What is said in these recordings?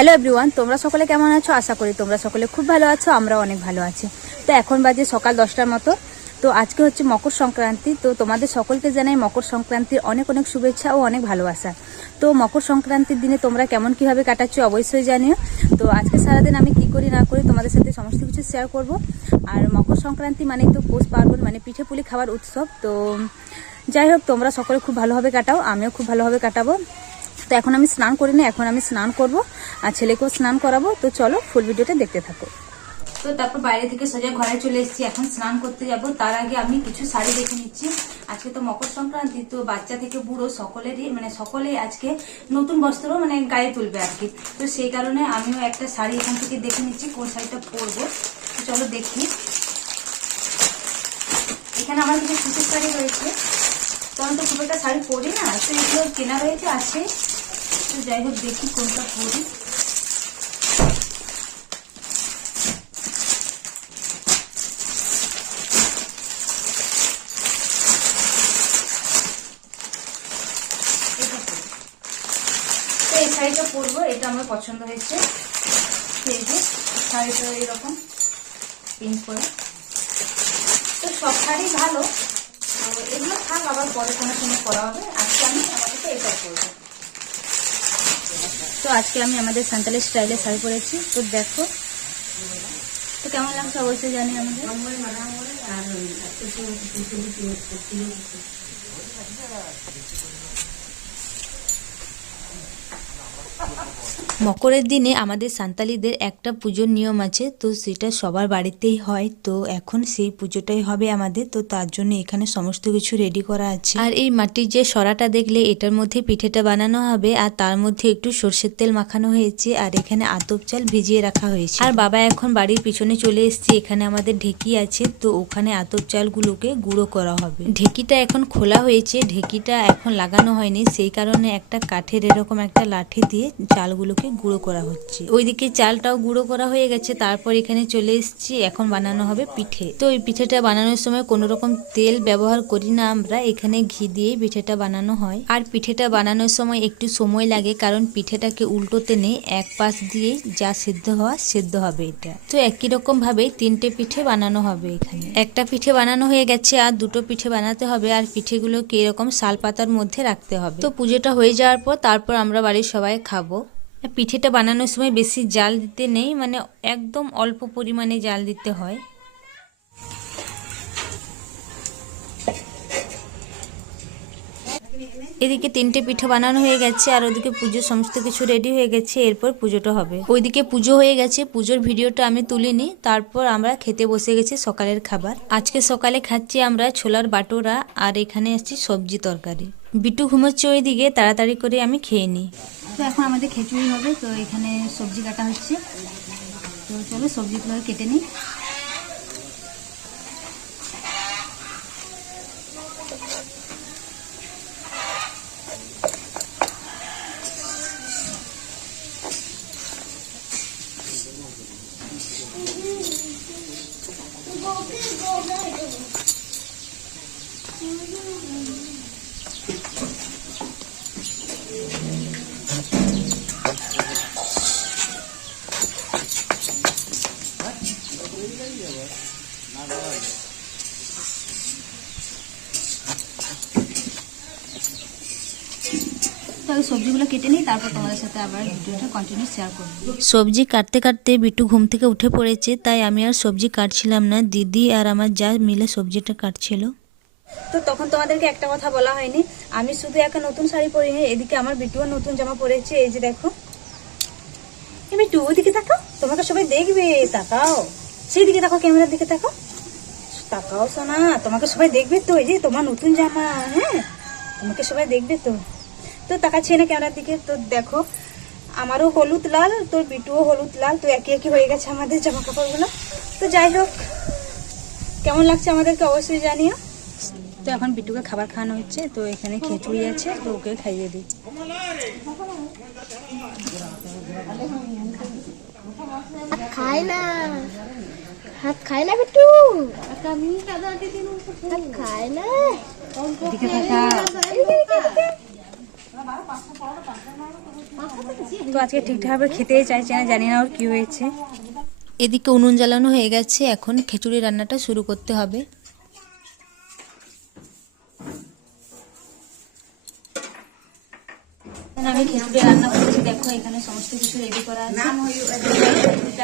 Hello everyone, তোমরা সকলে কেমন আছো? আশা করি তোমরা সকলে খুব ভালো আছো, আমরা অনেক ভালো আছি। তো এখন বাজে সকাল 10টার মতো। তো আজকে হচ্ছে মকর সংক্রান্তি। তো তোমাদের সকলকে জানাই মকর সংক্রান্তির অনেক অনেক শুভেচ্ছা ও অনেক ভালোবাসা। তো মকর সংক্রান্তির দিনে তোমরা কেমন কিভাবে কাটাচ্ছ অবশ্যই জানিও। তো আজকে সারাদিন আমি কি করি না করি তোমাদের সাথে সমস্ত কিছু শেয়ার করব। আর মকর সংক্রান্তি মানে তো পৌষ পার্বণ, মানে পিঠে পুলি খাওয়ার উৎসব। তো যাই হোক, তোমরা সকলে খুব ভালোভাবে কাটাও, আমিও খুব ভালোভাবে কাটাবো। তো এখন আমি স্নান করি না, এখন আমি স্নান করব আর ছেলেকেও স্নান করাবো। তো চলো ফুল ভিডিওটা দেখতে থাকো। তো তারপর বাইরে থেকে সোজা ঘরে চলে এসেছি, এখন স্নান করতে যাব। তার আগে আমি কিছু শাড়ি দেখে নিচ্ছি। আজকে তো মকর সংক্রান্তি, তো বাচ্চা থেকে বুড়ো সকলেই আজকে নতুন বস্ত্র গায়ে তুলবে আর কি। তো সেই কারণে আমিও একটা শাড়ি এখান থেকে দেখে নিচ্ছি কোন শাড়িটা পরবো। তো চলো দেখি। এখানে আমার কিছু সুতির শাড়ি রয়েছে, তো আমি তো খুব একটা শাড়ি পরি না, তো এগুলো কেনা রয়েছে আছে। তো যাই হোক দেখি কোনটা পরি। তো এই শাড়িটা পরবো, এটা আমার পছন্দ হয়েছে। এই যে শাড়িটা এরকম পিঙ্ক করে। তো সব শাড়ি ভালো, তো এগুলো থাক, আবার পরে কোনো সময় করা হবে। আজকে আমি আমাদের এটাই করবো। তো আজকে আমি আমাদের সান্তালি স্টাইলের শাড়ি পরেছি। তো দেখো তো কেমন লাগছে অবশ্যই জানি আমাদের। মকরের দিনে আমাদের সান্তালিদের একটা পুজোর নিয়ম আছে, তো সেটা সবার বাড়িতেই হয়। তো এখন সেই পুজোটাই হবে আমাদের, তো তার জন্য এখানে সমস্ত কিছু রেডি করা আছে। আর এই মাটির যে সরাটা দেখলে, এটার মধ্যে পিঠেটা বানানো হবে, আর তার মধ্যে একটু সর্ষের তেল মাখানো হয়েছে, আর এখানে আতপ চাল ভিজিয়ে রাখা হয়েছে। আর বাবা এখন বাড়ির পিছনে চলে এসেছে, এখানে আমাদের ঢেকি আছে, তো ওখানে আতপ চালগুলোকে গুঁড়ো করা হবে। ঢেকিটা এখন খোলা হয়েছে, ঢেকিটা এখন লাগানো হয়নি, সেই কারণে একটা কাঠের এরকম একটা লাঠি দিয়ে চালগুলোকে গুঁড়ো করা হচ্ছে। ওইদিকে চালটাও গুঁড়ো করা হয়ে গেছে। তারপর এখানে চলে এসেছি, এখন বানানো হবে পিঠে। তো এই পিঠেটা বানানোর সময় কোনো রকম তেল ব্যবহার করি না আমরা, এখানে ঘি দিয়ে পিঠেটা বানানো হয়। আর পিঠেটা বানানোর সময় একটু সময় লাগে, কারণ পিঠেটাকে উল্টোতে নেই, এক পাশ দিয়ে যা সেদ্ধ হওয়া সেদ্ধ হবে এটা। তো একই রকম ভাবে 3টে পিঠে বানানো হবে। এখানে একটা পিঠে বানানো হয়ে গেছে, আর 2টো পিঠে বানাতে হবে। আর পিঠেগুলোকে এরকম শাল পাতার মধ্যে রাখতে হবে। তো পুজোটা হয়ে যাওয়ার পর তারপর আমরা বাড়ির সবাই খাবো। পিঠেটা বানানোর সময় বেশি জাল দিতে নেই, একদম অল্প পরিমাণে জাল দিতে হয়। এদিকে 3টে পিঠে বানানো হয়ে গেছে, আর ওদিকে পুজোর সমস্ত কিছু রেডি হয়ে গেছে। এরপর পুজোটা হবে। ওইদিকে পুজো হয়ে গেছে, পুজোর ভিডিওটা আমি তুলিনি। তারপর আমরা খেতে বসে গেছি সকালের খাবার। আজকে সকালে খাচ্ছি আমরা ছোলার বাটোরা, আর এখানে আসছি সবজি তরকারি। বিটু ঘুমোচ্ছে ওইদিকে, তাড়াতাড়ি করে আমি খেয়ে নিই। তো এখন আমাদের খিচুড়ি হবে, তো এখানে সবজি কাটা হচ্ছে। তো চলো সবজিগুলো কেটে নিই। সবজিগুলো কেটে নিই, তারপর তোমাদের সাথে আবার ভিডিওটা কন্টিনিউ শেয়ার করব। সবজি কাটতে কাটতে বিটু ঘুম থেকে উঠে পড়েছে, তাই আমি আর সবজি কাটছিলাম না, দিদি আর আমার যা মিলে সবজিটা কাটছিল। তো তখন তোমাদেরকে একটা কথা বলা হয়নি, আমি শুধু একটা নতুন শাড়ি পরিনি, এদিকে আমার বিটুও নতুন জামা পরেছে। এই যে দেখো, বিটু ওদিকে তাকাও, তোমাকে সবাই দেখবে, তাকাও সেই দিকে, তাকাও ক্যামেরার দিকে, তাকাও তাকাও সোনা, তোমাকে সবাই দেখবে তো। এই যে তোমার নতুন জামা, হ্যাঁ তোমাকে সবাই দেখবে তো। তো তাকাচ্ছি না ক্যামেরার দিকে। তো দেখো আমারও হলুদ লাল, তোর বিটুও হলুদ লাল, তো একই একই হয়ে গেছে আমাদের জামা কাপড়গুলো। তো যাই হোক, কেমন লাগছে আমাদেরকে অবশ্যই জানিও। তো এখন বিটুকে খাবার খাওয়ানো হচ্ছে, তো এখানে খিচুড়ি আছে, তো ওকে খাইয়ে দিই। খায় না, হাত খায় না বিটু, হাত খায় না। তো আজকে ঠিকঠাকভাবে খেতেই চাইছে না, জানি না ওর কি হয়েছে। এদিকে উনুন জ্বালানো হয়ে গেছে, এখন খিচুড়ি রান্নাটা শুরু করতে হবে। আমি খিচুড়ি রান্না করছি, দেখো এখানে সমস্ত কিছু রেডি করা আছে।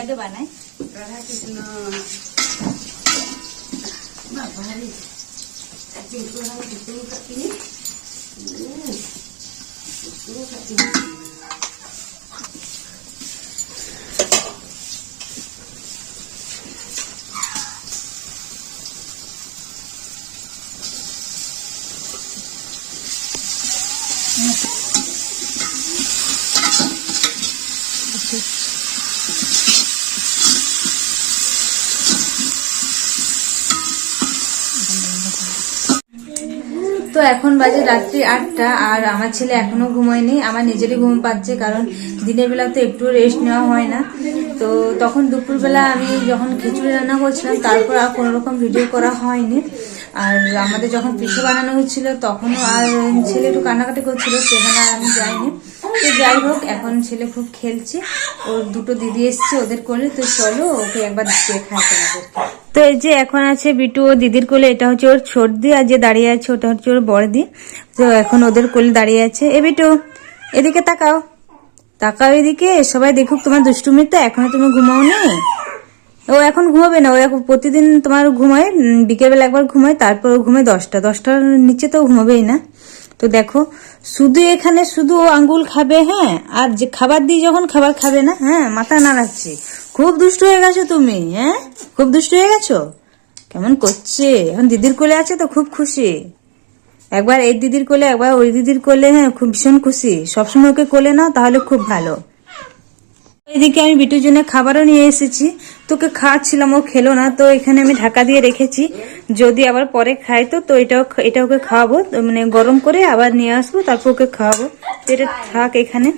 আগে বানাই তো এখন বাজে রাত্রি 8টা, আর আমার ছেলে এখনো ঘুমোয়নি। আমার নিজেরই ঘুম পাচ্ছে, কারণ দিনের বেলা তো একটু রেস্ট নেওয়া হয় না। তো তখন দুপুরবেলা আমি যখন খিচুড়ি রান্না করছিলাম, তারপর আর কোনো রকম ভিডিও করা হয়নি। আর আমাদের যখন পিঠে বানানো হচ্ছিল তখনও আর ছেলে একটু কান্নাকাটি করছিল, সেখানে আর আমি যাইনি। তো যাই হোক, এখন ছেলে খুব খেলছে, ওর দুটো দিদি এসছে ওদের কোলে। তো চলো ওকে একবার দেখাই তোমাদেরকে। তো এই যে এখন আছে বিটু ও দিদির কোলে, এটা হচ্ছে ওর ছোটদি, আর যে দাঁড়িয়ে আছে ওটা হচ্ছে ওর বড়দি। তো এখন ওদের কোলে দাঁড়িয়ে আছে। এ বিটু, এদিকে তাকাও, তাকাও এদিকে, সবাই দেখুক তোমার দুষ্টুমিটা। এখনো তুমি ঘুমাও নি? ও এখন ঘুমাবে না, ও এখন প্রতিদিন তোমার ঘুমায়, বিকেলবেলা একবার ঘুমায়, তারপর ও ঘুমায় 10টার নিচে, তো ঘুমাবেই না। তো দেখো, শুধু এখানে শুধু ও আঙ্গুল খাবে, হ্যাঁ, আর যে খাবার দিই যখন খাবার খাবে না, হ্যাঁ, মাথা নাড়াচ্ছে। খুব দুষ্ট হয়ে গেছো তুমি, হ্যাঁ, খুব দুষ্ট হয়ে গেছো। কেমন করছে, এখন দিদির কোলে আছে তো খুব খুশি। একবার এই দিদির কোলে, একবার ওই দিদির কোলে, হ্যাঁ, খুব ভীষণ খুশি। সবসময় ওকে কোলে নাও, তাহলে খুব ভালো। এদিকে আমি বিটুর জন্য খাবারও নিয়ে এসেছি, তোকে খাওয়াচ্ছিলাম, ও খেলো না, তো এখানে আমি ঢাকা দিয়ে রেখেছি, যদি আবার পরে খাই তো এটা ওকে খাওয়াবো, মানে গরম করে আবার নিয়ে আসবো, তারপর ওকে খাওয়াবো। তো এটা থাক এখানে।